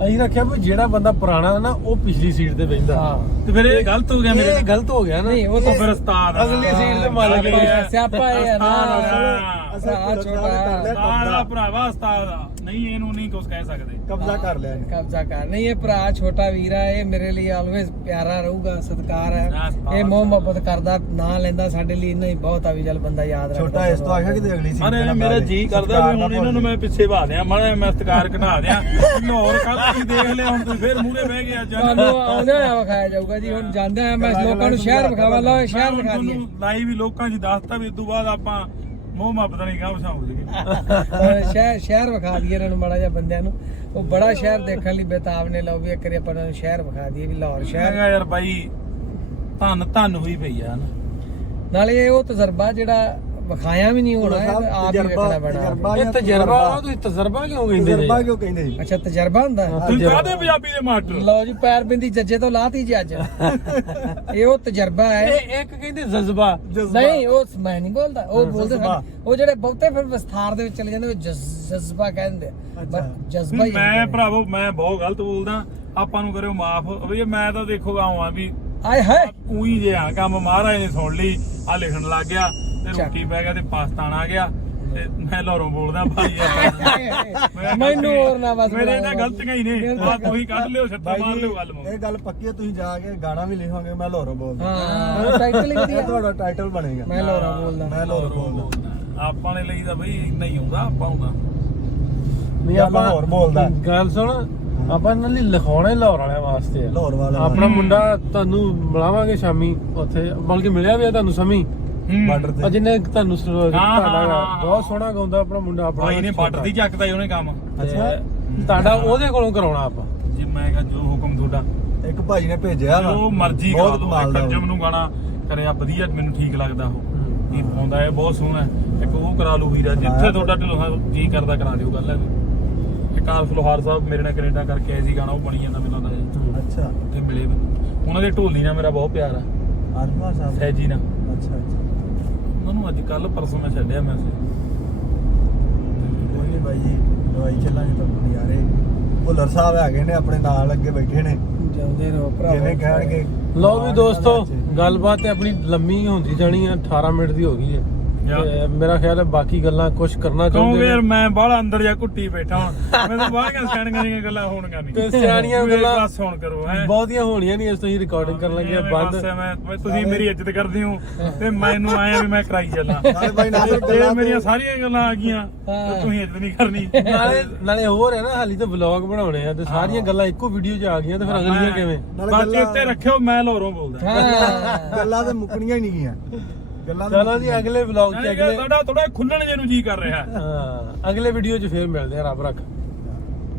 ਅਸੀਂ ਰੱਖਿਆ ਵੀ ਜਿਹੜਾ ਬੰਦਾ ਪੁਰਾਣਾ ਨਾ ਉਹ ਪਿਛਲੀ ਸੀਟ ਤੇ ਬਹਿੰਦਾ ਹਾਂ ਤੇ ਫਿਰ ਇਹ ਗਲਤ ਹੋ ਗਿਆ ਮੇਰੇ ਇਹ ਗਲਤ ਹੋ ਗਿਆ ਨਾ ਨਹੀਂ ਉਹ ਉਹ ਤਾਂ ਫਿਰ ਉਸਤਾਦ ਆ। ਅਗਲੀ ਸੀਟ ਤੇ ਮਾਲਕ ਸਿਆਪਾ ਹੈ। ਸਿਆਪਾ ਇਹ ਹੈ ਹਾਂ। ਭਰਾ ਛੋਟਾ ਉਸਤਾਦ ਆ ਭਰਾਵਾ ਉਸਤਾਦ ਆ ਨਹੀਂ ਇਹਨੂੰ ਨਹੀਂ ਕੁਝ ਕਹਿ ਸਕਦੇ ਕਬਜ਼ਾ ਕਰ ਲਿਆ ਇਹਨੇ। ਕਬਜ਼ਾ ਕਰ ਨਹੀਂ ਇਹ ਭਰਾ ਛੋਟਾ ਵੀਰ ਆ ਇਹ ਮੇਰੇ ਲਈ ਆਲਵੇਜ਼ ਪਿਆਰਾ ਰਹੂਗਾ ਸਤਿਕਾਰ ਹੈ ਇਹ ਮੋਹ ਮੁਹੱਬਤ ਕਰਦਾ ਨਾਂ ਲੈਂਦਾ ਸਾਡੇ ਲਈ ਇੰਨਾ ਹੀ ਬਹੁਤ ਆ ਵੀ ਚੱਲ ਬੰਦਾ ਯਾਦ ਰੱਖਦਾ ਛੋਟਾ ਇਸ ਤੋਂ ਆਖਿਆ ਕਿ ਅਗਲੀ ਸੀ ਅਰੇ ਮੇਰਾ ਜੀ ਕਰਦਾ ਵੀ ਹੁਣ ਇਹਨਾਂ ਨੂੰ ਮੈਂ ਪਿੱਛੇ ਭਾ ਦਿਆਂ ਮਾੜਾ ਮੈਂ ਸਤਿਕਾਰ ਘਟਾ ਦਿਆਂ ਲਾਹੌਰ ਕੱਲ ਤੁਸੀਂ ਦੇਖ ਲਿਆ ਹੁਣ ਤੁਸੀਂ ਫੇਰ ਮੂਹਰੇ ਬਹਿ ਗਏ ਅੱਜ ਤੁਹਾਨੂੰ ਆਉਂਦੇ ਆ ਵਿਖਾਇਆ ਜਾਊਗਾ ਜੀ ਹੁਣ ਜਾਂਦੇ ਆ ਮੈਂ ਲੋਕਾਂ ਨੂੰ ਸ਼ਹਿਰ ਵਿਖਾਵਾ ਲਓ ਸ਼ਹਿਰ ਵਿਖਾ ਦਈਏ ਲਾਈਵ ਵੀ ਲੋਕਾਂ 'ਚ ਦੱਸਤਾ ਵੀ ਇਸ ਤੋਂ ਬਾਅਦ ਆਪਾਂ ਮੋਹ ਮੁਹੱਬਤ ਨਹੀਂ ਗਾਹ ਵਸਾਉਂ ਜਗੇ ਸ਼ਹਿਰ ਵਿਖਾ ਦਈਏ ਇਹਨਾਂ ਨੂੰ ਮਾੜਾ ਜਿਹਾ ਬੰਦਿਆਂ ਨੂੰ ਉਹ ਬੜਾ ਸ਼ਹਿਰ ਦੇਖਣ ਲਈ ਬੇਤਾਬ ਨੇ ਲਓ ਵੀ ਇੱਕ ਵਾਰੀ ਆਪਾਂ ਨੂੰ ਸ਼ਹਿਰ ਵਿਖਾ ਦਈਏ ਵੀ ਲਾਹੌਰ ਸ਼ਹਿਰ ਯਾਰ ਬਾਈ ਧੰਨ ਹੋਈ ਪਈ ਆ ਨਾ ਨਾਲੇ ਇਹ ਉਹ ਤਜਰਬਾ ਜਿਹੜਾ ਵਿਖਾਇਆ ਵੀ ਨਹੀਂ ਹੋਣਾ ਇਹ ਤਾਂ ਆਪ ਹੀ ਵੇਖਣਾ ਪੈਣਾ ਇਹ ਤਜਰਬਾ ਆ ਤੁਸੀਂ ਤਜਰਬਾ ਕਿਉਂ ਕਹਿੰਦੇ ਜੀ ਤਜਰਬਾ ਕਿਉਂ ਕਹਿੰਦੇ ਜੀ ਅੱਛਾ ਤਜਰਬਾ ਹੁੰਦਾ ਤੁਸੀਂ ਕਾਹਦੇ ਪੰਜਾਬੀ ਦੇ ਮਾਸਟਰ ਲਓ ਜੀ ਪੈਰ ਬਿੰਦੀ ਜੱਜੇ ਤੋਂ ਲਾਤੀ ਜੀ ਅੱਜ ਇਹ ਉਹ ਤਜਰਬਾ ਹੈ ਇਹ ਇੱਕ ਕਹਿੰਦੇ ਜਜ਼ਬਾ ਨਹੀਂ ਉਹ ਮੈਂ ਨਹੀਂ ਬੋਲਦਾ ਉਹ ਬੋਲਦੇ ਉਹ ਜਿਹੜੇ ਬਹੁਤੇ ਫਿਰ ਵਿਸਥਾਰ ਦੇ ਵਿੱਚ ਚਲੇ ਜਾਂਦੇ ਉਹ ਜਜ਼ਬਾ ਕਹਿੰਦੇ ਆ ਜਜ਼ਬਾ ਹੀ ਮੈਂ ਭਰਾਵੋ ਮੈਂ ਬਹੁਤ ਗਲਤ ਬੋਲਦਾ ਆਪਾਂ ਨੂੰ ਕਰਿਓ ਮਾਫ ਵੀ ਮੈਂ ਤਾਂ ਦੇਖੋ ਆਵਾਂ ਵੀ ਆਏ ਹਾਏ ਉਹੀ ਜਿਹਾ ਕੰਮ ਮਹਾਰਾਜ ਨੇ ਸੁਣ ਲਈ ਆ ਲਿਖਣ ਲੱਗ ਗਿਆ ਤੇ ਰੋਟੀ ਪੈ ਗਿਆ ਤੇ ਪਾਕਿਸਤਾਨ ਆ ਗਿਆ ਤੇ ਮੈਂ ਲਾਹੌਰੋਂ ਬੋਲਦਾ ਭਾਈ ਮੈਨੂੰ ਹੋਰ ਨਾ ਬਸ ਮੇਰੇ ਤਾਂ ਗਲਤੀਆਂ ਹੀ ਨੇ ਆ ਤੁਸੀਂ ਕੱਢ ਲਿਓ ਛੱਤਾ ਮਾਰ ਲਿਓ ਗੱਲ ਇਹ ਗੱਲ ਪੱਕੀ ਹੈ ਤੁਸੀਂ ਜਾ ਕੇ ਗਾਣਾ ਵੀ ਲਿਖੋਗੇ ਮੈਂ ਲਾਹੌਰੋਂ ਬੋਲਦਾ ਹਾਂ ਟਾਈਟਲ ਹੀ ਇਹ ਵਧੀਆ ਤੁਹਾਡਾ ਟਾਈਟਲ ਬਣੇਗਾ ਮੈਂ ਲਾਹੌਰੋਂ ਬੋਲਦਾ ਮੈਂ ਲਾਹੌਰੋਂ ਬੋਲਦਾ ਆਪਾਂ ਨੇ ਲਈ ਤਾਂ ਬਈ ਇੰਨਾ ਹੀ ਆਉਂਦਾ ਆਪਾਂ ਹੁੰਦਾ ਨਹੀਂ ਆਪਾਂ ਲਾਹੌਰ ਬੋਲਦਾ ਗੱਲ ਸੁਣ ਆਪਾਂ ਇਹਨਾਂ ਲਈ ਲਿਖਾਉਣਾ ਹੀ ਲਾਹੌਰ ਵਾਲਿਆਂ ਵਾਸਤੇ ਆ ਲਾਹੌਰ ਵਾਲਾ ਆਪਣਾ ਮੁੰਡਾ ਤੁਹਾਨੂੰ ਮਿਲਾਵਾਂਗੇ ਸ਼ਾਮੀ ਉੱਥੇ ਬਲਕਿ ਮਿਲਿਆ ਵੀ ਆ ਤੁਹਾਨੂੰ ਸਮੀ ਬਾਰਡਰ ਤੇ ਜਿਹਨੇ ਤੁਹਾਨੂੰ ਤੁਹਾਡਾ ਹਾਂ। ਬਹੁਤ ਸੋਹਣਾ ਗਾਉਂਦਾ ਆਪਣਾ ਮੁੰਡਾ ਆਪਣਾ ਭਾਈ ਨੇ ਬਾਰਡਰ ਦੀ ਚੱਕਦਾ ਹੀ ਉਹਨੇ ਕੰਮ ਅੱਛਾ ਤੁਹਾਡਾ ਉਹਦੇ ਕੋਲੋਂ ਕਰਾਉਣਾ ਆਪਾਂ ਜੇ ਮੈਂ ਕਿਹਾ ਜੋ ਹੁਕਮ ਤੁਹਾਡਾ ਇੱਕ ਭਾਜੀ ਨੇ ਭੇਜਿਆ ਵਾ ਜੋ ਮਰਜ਼ੀ ਕਰਾ ਬਹੁਤ ਦੋ ਕਮਾਲ ਦਾ ਕੰਜਮ ਨੂੰ ਗਾਣਾ ਕਰਿਆ ਵਧੀਆ ਮੈਨੂੰ ਠੀਕ ਲੱਗਦਾ ਉਹ ਗੀਤ ਪਾਉਂਦਾ ਹੈ ਬਹੁਤ ਸੋਹਣਾ ਹੈ। ਇੱਕ ਉਹ ਕਰਾ ਲੂ ਵੀਰਾ ਜਿੱਥੇ ਤੁਹਾਡਾ ਢਿੱਲੋਂ ਜੀ ਕਰਦਾ ਕਰਾ ਦਿਓ ਗੱਲ ਹੈ ਇੱਕ ਆਰਫ ਲੋਹਾਰ ਸਾਹਿਬ ਮੇਰੇ ਨਾਲ ਕੈਨੇਡਾ ਕਰਕੇ ਆਏ ਸੀ ਗਾਣਾ ਉਹ ਬਣੀ ਜਾਂਦਾ ਮੈਨੂੰ ਲੱਗਦਾ ਅੱਛਾ ਉੱਥੇ ਮਿਲੇ ਮੈਨੂੰ ਉਹਨਾਂ ਦੇ ਢੋਲੀ ਨਾਲ ਮੇਰਾ ਬਹੁਤ ਪਿਆਰ ਆ ਆਰਮਾ ਸਾਹਿਬ ਸੈਜੀ ਨਾਲ ਅੱਛਾ ਅੱਛਾ ਉਹਨੂੰ ਅੱਜ ਕੱਲ ਪਰਸੋਂ ਮੈਂ ਛੱਡਿਆ ਮੈਸੇਜ ਕੋਈ ਨਹੀਂ ਬਾਈ ਜੀ ਦਵਾਈ ਚੱਲਾਂਗੇ ਤਾਂ ਨਜ਼ਾਰੇ ਭੁੱਲਰ ਸਾਹਿਬ ਹੈਗੇ ਨੇ ਆਪਣੇ ਨਾਲ ਅੱਗੇ ਬੈਠੇ ਨੇ ਜਾਂਦੇ ਰਹੋ ਭਰਾ ਜਿਵੇਂ ਕਹਿਣਗੇ ਲਓ ਵੀ ਦੋਸਤੋ ਗੱਲਬਾਤ ਤੇ ਆਪਣੀ ਲੰਮੀ ਹੁੰਦੀ ਜਾਣੀ ਆ 18 ਮਿੰਟ ਦੀ ਹੋ ਗਈ ਹੈ ਤੇ ਮੇਰਾ ਖਿਆਲ ਹੈ ਬਾਕੀ ਗੱਲਾਂ ਕੁਝ ਕਰਨਾ ਕਿਉਂ ਚਾਹੁੰਦੇ ਯਾਰ ਨੇ ਮੈਂ ਬਾਹਲਾ ਅੰਦਰ ਜਾ ਘੁੱਟੀ ਬੈਠਾ ਹਾਂ ਮੈਨੂੰ ਬਾਹਲੀਆਂ ਸਿਆਣੀਆਂ ਦੀਆਂ ਗੱਲਾਂ ਹੋਣਗੀਆਂ ਨਹੀਂ ਤੇ ਸਿਆਣੀਆਂ ਗੱਲਾਂ ਬਸ ਹੁਣ ਕਰੋ ਹੈ ਬਹੁਤੀਆਂ ਹੋਣੀਆਂ ਨਹੀਂ ਇਸ ਤੋਂ ਹੀ ਰਿਕਾਰਡਿੰਗ ਕਰਨ ਲੱਗੇ ਆ ਬੰਦ ਤੁਸੀਂ ਮੇਰੀ ਇੱਜ਼ਤ ਕਰਦੇ ਹੋ ਤੇ ਮੈਨੂੰ ਆਇਆ ਵੀ ਮੈਂ ਕਰਾਈ ਚੱਲਾਂ ਨਾਲੇ ਬਾਈ ਨਾਲ ਤੇ ਮੇਰੀਆਂ ਸਾਰੀਆਂ ਗੱਲਾਂ ਆ ਗਈਆਂ ਤੇ ਤੁਸੀਂ ਇੱਜ਼ਤ ਨਹੀਂ ਕਰਨੀ ਨਾਲੇ ਹੋਰ ਹੈ ਨਾ ਹਾਲੀ ਤਾਂ ਵਲੌਗ ਬਣਾਉਣੇ ਆ ਤੇ ਸਾਰੀਆਂ ਗੱਲਾਂ ਇੱਕੋ ਵੀਡੀਓ 'ਚ ਆ ਗਈਆਂ ਤੇ ਫਿਰ ਅਗਲੀਆਂ ਕਿਵੇਂ ਬਾਕੀ ਉੱਤੇ ਰੱਖਿਓ ਮੈਂ ਲਾਹੌਰੋਂ ਬੋਲਦਾ ਹਾਂ ਗੱਲਾਂ ਤੇ ਮੁੱਕਣੀਆਂ ਹੀ ਨਹੀਂ ਗਈਆਂ ਗੱਲਾਂ ਚਲੋ ਜੀ ਅਗਲੇ ਵਲੌਗ 'ਚ ਅਗਲੇ ਸਾਡਾ ਥੋੜਾ ਖੁੱਲਣ ਜੇ ਨੂੰ ਜੀ ਕਰ ਰਿਹਾ ਅਗਲੇ ਵੀਡੀਓ 'ਚ ਫੇਰ ਮਿਲਦੇ ਆ ਰੱਬ ਰੱਖ